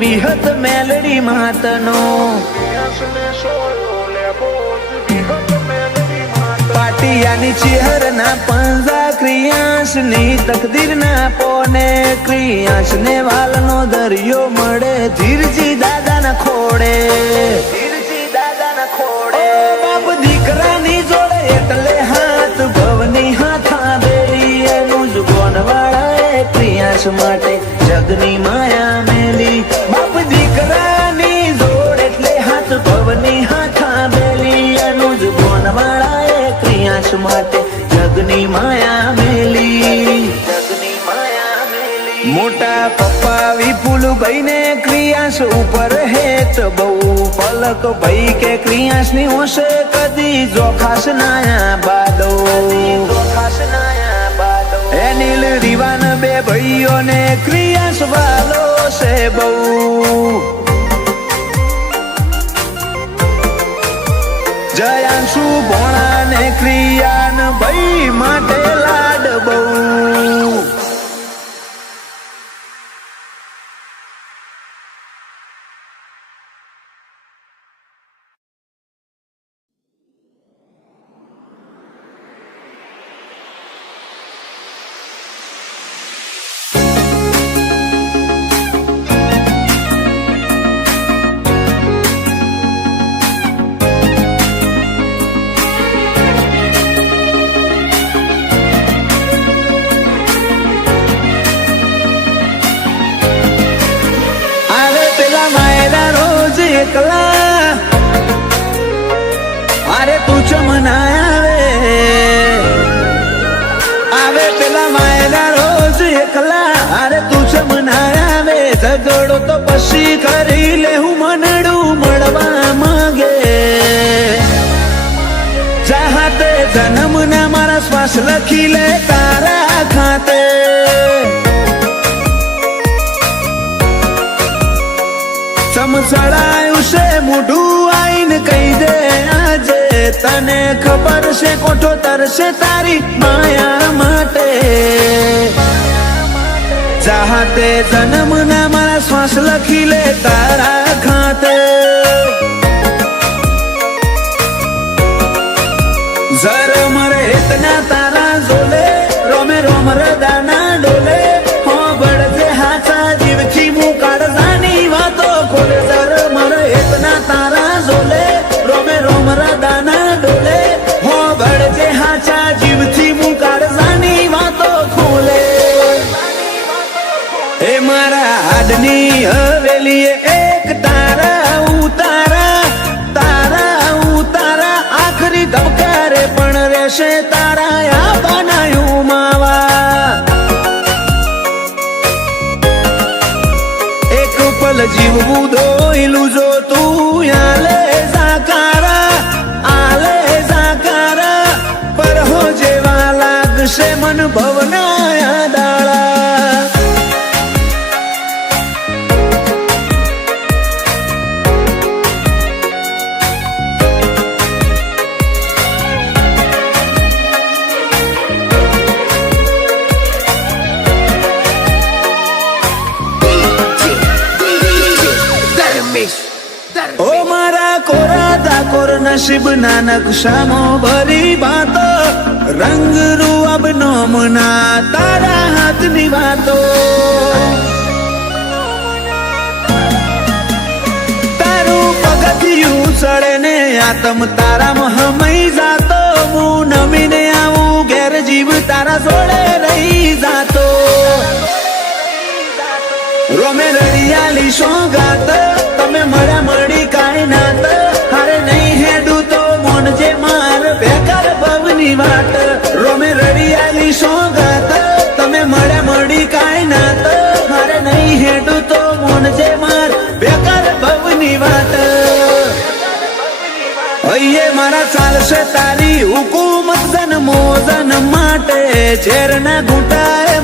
વિહત મેલડી માતનો પાટિયાની ચેહરના પંજા ક્રિયાંશની તકદીર ના પોને ક્રિયાંશને વાલનો દરિયો મળે ધીરજી દાદાના ખોડે બાપ દીકરાની જોડે એટલે હાથ ભવની હાથા બેલી એનું જ ગોનવાળાએ ક્રિયાંશ માટે જગની માયા મેલી બાપ દીકરાની જોડ એટલે હાથ ભવની હાથા બેલી એનું જ ગોનવાળાએ ક્રિયાંશ માટે જગની માયા મેલી મોટા પપ્પા વિપુલભાઈ ને ક્રિયાંશ ઉપર હેત બહુ પલક ભાઈ કે ક્રિયાંશ ની હોશે કદી જોખાશ નાયા બાદો એનિલ રીવાન બે ભાઈઓને ક્રિયાંશ વાલો છે બહુ જયાંશુ ભોણા ને ક્રિયાન ભાઈ માટે લાડ બહુ એકલા અરે તું ચમના આવે પેલા માયના રોજ એકલા અરે તું ચમના આવે ઝઘડો તો પછી કરી લે હું મનડું મળવા માંગે ચાહતે જન્મ ના મારા શ્વાસ લખી લે તારા ખાતે સમસડાયું છે મોઢું આઈને કહી દે આજે તને ખબર છે કોઠો તરશે તારી માયા માટે ચાહતે જન્મ ના મારા શ્વાસ લખી લે તારા ખાતે જર મરે ઇતના તારા ઝોલે રોમે રોમ રદાના ડોલે હો બળજે હાચા જીવથી મું કાઢવાની વાતો ખોલે જર મરે ઇતના તારા ઝોલે રોમે રોમ રદાના ડોલે હો બળજે હાચા જીવથી મું કાઢવાની વાતો ખોલે એ મારા હાડની હવેલીએ એક તારા ઉતારા આખરી ધબકારે પણ રહેશે તારા આ બનાયું માવા એક પલ જીવવું દોયલું જો તું આલે જાકારા પર હો જેવા લાગશે મન ભવના દાળા ઓ મારા કોરા દાકોર નસીબ ના નકશામાં ભરી વાતો રંગ રૂઅબ નોમના તારા હાથની વાતો તારું પગથિયું ચડે ને આતમ તારામાં હમઈ જાતો હું નમીને આવું ઘેર જીવ તારા જોડે રહી જાતો રોમે રડિયાલી સોગાત તમે મળ્યા મળી કાંઈ નાત હારે નહીં હેડું તો મોનજે માર બેકાર ભવની વાત રોમે રડિયાલી સોગાત તમે મળ્યા મળી કાંઈ નાત હારે નહીં હેડું તો મોનજે માર બેકાર ભવની વાત હૈયે મારા ચાલશે તારી હુકુમત જન મોજન માટે ઝેરના ઘૂંટાએ